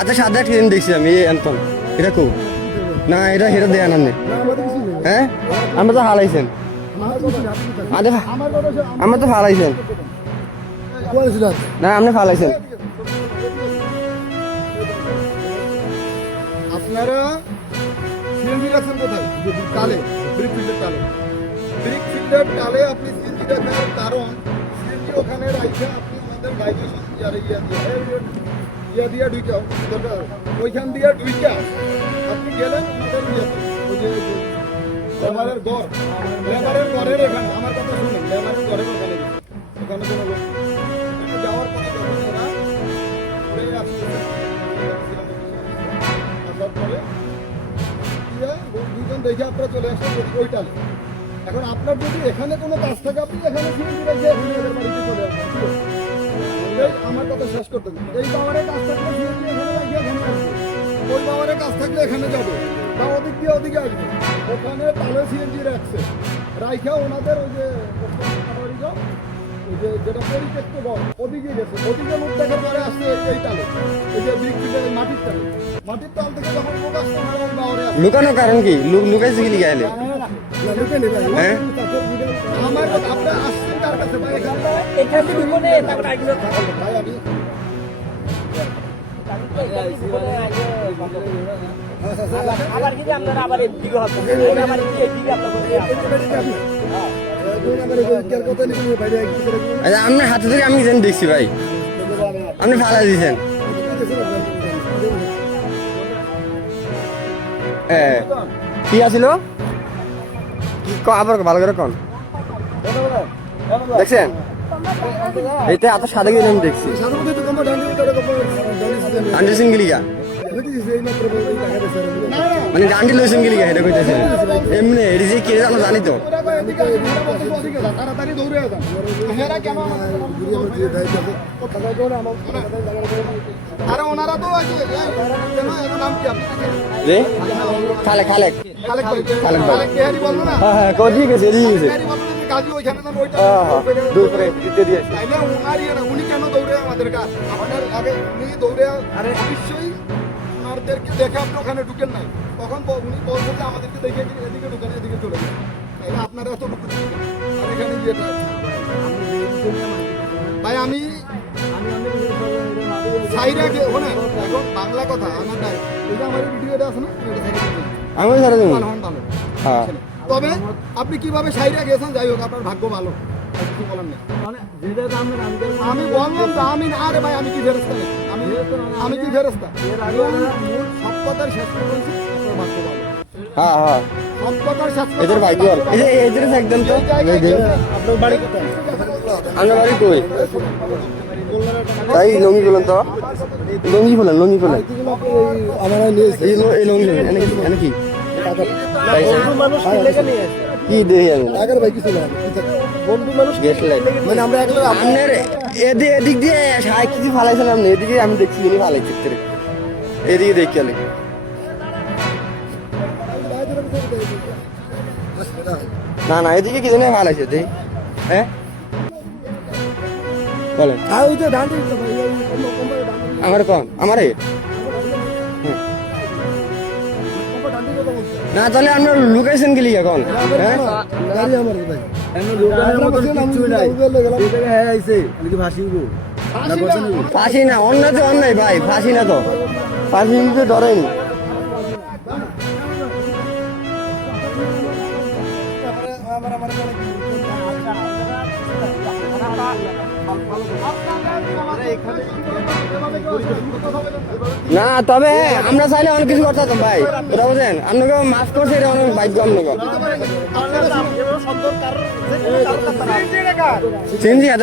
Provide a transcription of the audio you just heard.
হাতে সাদা ট্রেন দেখছি আমি এই আনতন এটা খুব না এটা হেরে দেয় না হ্যাঁ আমরা তো হারাইছেন আমরা তো ফালাইছেন না আপনি ফালাইছেন আপনারা সিএনজি রাখছেন কোথায় টালে ব্রিক ফিল্ডের টালে ব্রিক ফিল্ডের টালে আপনি সিএনজি রাখার কারণ সিএনজি ওখানে রাখে আপনি আমাদের ভাইব্রেশন ইয়া দিয়া ঢুকে ওইখান দিয়ে ঢুকে আপনি গেলেন আমাদের ওই যে লেবারের ঘরের এখানে আমার কথা শুনুন লেবারের ঘরের ওখানে ওখানে কোনো লোক যাওয়ার পরে যখন ওরা উড়ে আসছে আসার পরে দুজন দেখে আপনারা চলে আসেন ওই টালে এখন আপনার যদি এখানে কোনো কাজ থাকে আপনি এখানে সিএনজি রেখে বাড়িতে চলে আসবেন আমার কথা শেষ করতে এই পাওয়ারের কাজ থাকলে সিএনজি এখানে রাখবে এখানে আসবে ওই পাওয়ারের কাজ থাকলে এখানে যাবে বা ওদিক দিয়ে ওদিকে আসবে ওখানে তাহলে সিএনজি রাখছে রাইখা ওনাদের ওই যে ওই যে যেটা পরিত্যক্ত ঘর ওদিকে গেছে ওদিকে লোক দেখার পরে আসছে এই তালে এই যে ব্রিক ফিল্ডের মাটির তাল থেকে যখন লোক আসছে ওনারা ওই পাওয়ারে আসছে লুকানো কারণ কি লুকাইছে কি লিগাইলে হ্যাঁ আমার কথা আপনি আসছেন তার কাছে ভাই এখানে লুকোনে তারপর আইলো ভাই আমি আবার কিন্তু আপনারা আবার এদিকে হবে আমার এদিকে আচ্ছা আপনার হাতে থেকে আমি যেন দেখছি ভাই আপনি ফালা দিয়েছেন হ্যাঁ কি আছিল আবার ভালো করে কন দেখছেন এটা এত সাদা গিয়ে আমি দেখছি আন্ডারসিং গিলিগা মানে ডান্ডি লইছেন গিলিগা এটা কইতেছে এমনি এটি যে কে জানো জানি তো তাড়াতাড়ি দৌড়ে যান হেরা কেন আরে ওনারা তো আছে কেন এর নাম কি আপনি রে খালেক খালেক খালেক ভাই খালেক ভাই। খালেক কেহারি বলবো না হ্যাঁ কই ঠিক আছে ঠিক আছে কেহারি বলবো না কাজী ওইখানে তো ওইটা দূর করে দিতে দিয়েছে তাইলে ওনারই না উনি কেন দৌড়ে আমাদের কাছে আপনার আগে উনি দৌড়ে আরে অবশ্যই ওনাদেরকে দেখে আপনি ওখানে ঢুকেন নাই তখন উনি বলছেন যে আমাদেরকে দেখে এদিকে ঢুকেন এদিকে চলে যান তাইলে আপনারা এত ঢুকে আর এখানে যেটা ভাই আমি সাইরা কে ওখানে এখন বাংলা কথা আমার নাই এই যে আমার ভিডিওটা আছে না এটা সাইরা আমি সারা দেবো ভালো হ্যাঁ তবে আপনি কিভাবে সাইরা গেছেন যাই হোক আপনার ভাগ্য ভালো কিছু বলার নেই আমি বললাম যে আমি আরে ভাই আমি কি ফেরেস্তা নাকি? আমি কি ফেরেস্তা মূল সব কথার শেষ করেছি আপনার ভাগ্য ভালো হ্যাঁ হ্যাঁ সব কথার শেষ এদের ভাগ্য আর এই যে এদের একদম তো আপনার বাড়ি কোথায় আমার বাড়ি কই তাই লঙ্গি বলেন তো লঙ্গি বলেন আমার এই লঙ্গি এনে কি মানুষ লেগে নিয়ে কি দেই আমি আগের ভাই কিছু না বন্ধু মানুষ গেট লাইট মানে আমরা একলা আপনার এদিক দিয়ে সাই কিছু ফালাইছিলাম না এদিকে আমি দেখছি উনি ফালাই চিত্রে এদিকে দেখি আলে না না এদিকে কি জানি ফালাইছে দেই হ্যাঁ বলেন ওই যে ডান্ডি ভাই আমার কোন আমারে না তাহলে আমরা লুকেশন গেলি এখন হ্যাঁ গাড়ি আমার ভাই ফাঁসি না অন্য তো অন্যায় ভাই ফাঁসি না তো ফাঁসি তো ডরেনি না তবে আমরা চাইলে অনেক কিছু করতে হতাম ভাই ওটা বুঝেন আপনাকে মাফ করছে এটা অনেক ভাগ্য আপনাকে চিনছি এত